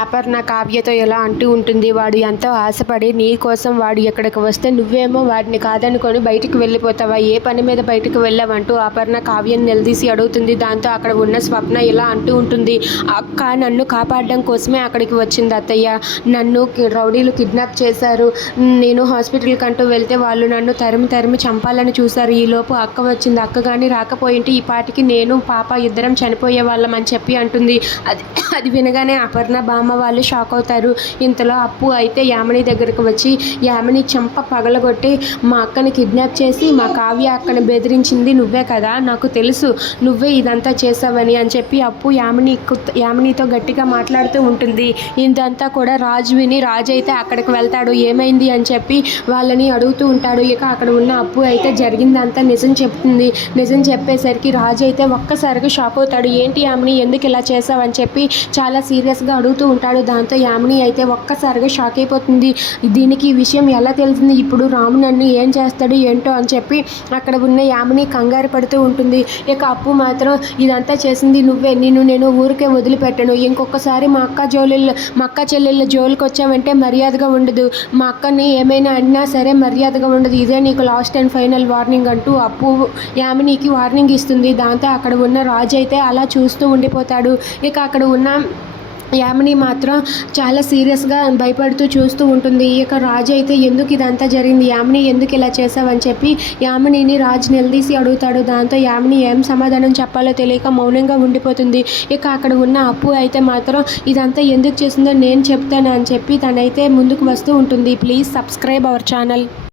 అపర్ణ కావ్యతో ఎలా అంటూ ఉంటుంది వాడు ఎంతో ఆశపడి నీ కోసం వాడు ఇక్కడికి వస్తే నువ్వేమో వాడిని కాదనుకొని బయటికి వెళ్ళిపోతావా? ఏ పని మీద బయటికి వెళ్ళావంటూ అపర్ణ కావ్యం నిలదీసి అడుగుతుంది. దాంతో అక్కడ ఉన్న స్వప్న ఇలా అంటూ ఉంటుంది. అక్క నన్ను కాపాడడం కోసమే అక్కడికి వచ్చింది అత్తయ్య. నన్ను కి- రౌడీలు కిడ్నాప్ చేశారు. నేను హాస్పిటల్కి అంటూ వెళ్తే వాళ్ళు నన్ను తరిమి తరిమి చంపాలని చూశారు. ఈలోపు అక్క వచ్చింది. అక్క కానీ రాకపోయింటే ఈ పాటికి నేను పాప ఇద్దరం చనిపోయే వాళ్ళం అని చెప్పి అంటుంది. అది అది వినగానే అపర్ణ బామ్మ వాళ్ళు షాక్ అవుతారు. ఇంతలో అప్పు అయితే యామిని దగ్గరకు వచ్చి యామిని చెంప పగలగొట్టి మా అక్కని కిడ్నాప్ చేసి మా కావ్య అక్కని బెదిరించింది నువ్వే కదా? నాకు తెలుసు నువ్వే ఇదంతా చేసావని అని చెప్పి అప్పు యామిని యామినితో గట్టిగా మాట్లాడుతూ ఉంటుంది. ఇదంతా కూడా రాజు విని రాజు అయితే అక్కడికి వెళ్తాడు. ఏమైంది? అని చెప్పి వాళ్ళని అడుగుతూ ఉంటాడు. ఇక అక్కడ ఉన్న అప్పు అయితే జరిగిందంతా నిజం చెప్తుంది. నిజం చెప్పేసరికి రాజు అయితే ఒక్కసారిగా షాక్ అవుతాడు. ఏంటి యామిని? ఎందుకు ఇలా చేసావని చెప్పి చాలా సీరియస్గా అడుగుతూ ఉంటాడు. దాంతో యామిని అయితే ఒక్కసారిగా షాక్ అయిపోతుంది. దీనికి ఈ విషయం ఎలా తెలిసింది? ఇప్పుడు రాము నన్ను ఏం చేస్తాడు? ఏంటో అని చెప్పి అక్కడ ఉన్న యామిని కంగారు పడుతూ ఉంటుంది. ఇక అప్పు మాత్రం ఇదంతా చేసింది నువ్వే. నిన్ను నేను ఊరికే వదిలిపెట్టను. ఇంకొకసారి మా అక్క జోలిల్లో మా అక్క చెల్లెళ్ళ జోలికి వచ్చావంటే మర్యాదగా ఉండదు. మా అక్కని ఏమైనా అన్నా సరే మర్యాదగా ఉండదు. ఇదే నీకు లాస్ట్ అండ్ ఫైనల్ వార్నింగ్ అంటూ అప్పు యామినికి వార్నింగ్ ఇస్తుంది. దాంతో అక్కడ ఉన్న రాజు అయితే అలా చూస్తూ ఉండిపోతాడు. ఇక అక్కడ ఉన్న యామిని మాత్రం చాలా సీరియస్గా భయపడుతూ చూస్తూ ఉంటుంది. ఇక రాజు అయితే ఎందుకు ఇదంతా జరిగింది? యామిని ఎందుకు ఇలా చేసావని చెప్పి యామినిని రాజు నిలదీసి అడుగుతాడు. దాంతో యామిని ఏం సమాధానం చెప్పాలో తెలియక మౌనంగా ఉండిపోతుంది. ఇక అక్కడ ఉన్న అప్పు అయితే మాత్రం ఇదంతా ఎందుకు చేసిందో నేను చెప్తాను అని చెప్పి తనైతే ముందుకు వస్తూ ఉంటుంది. Please subscribe our channel.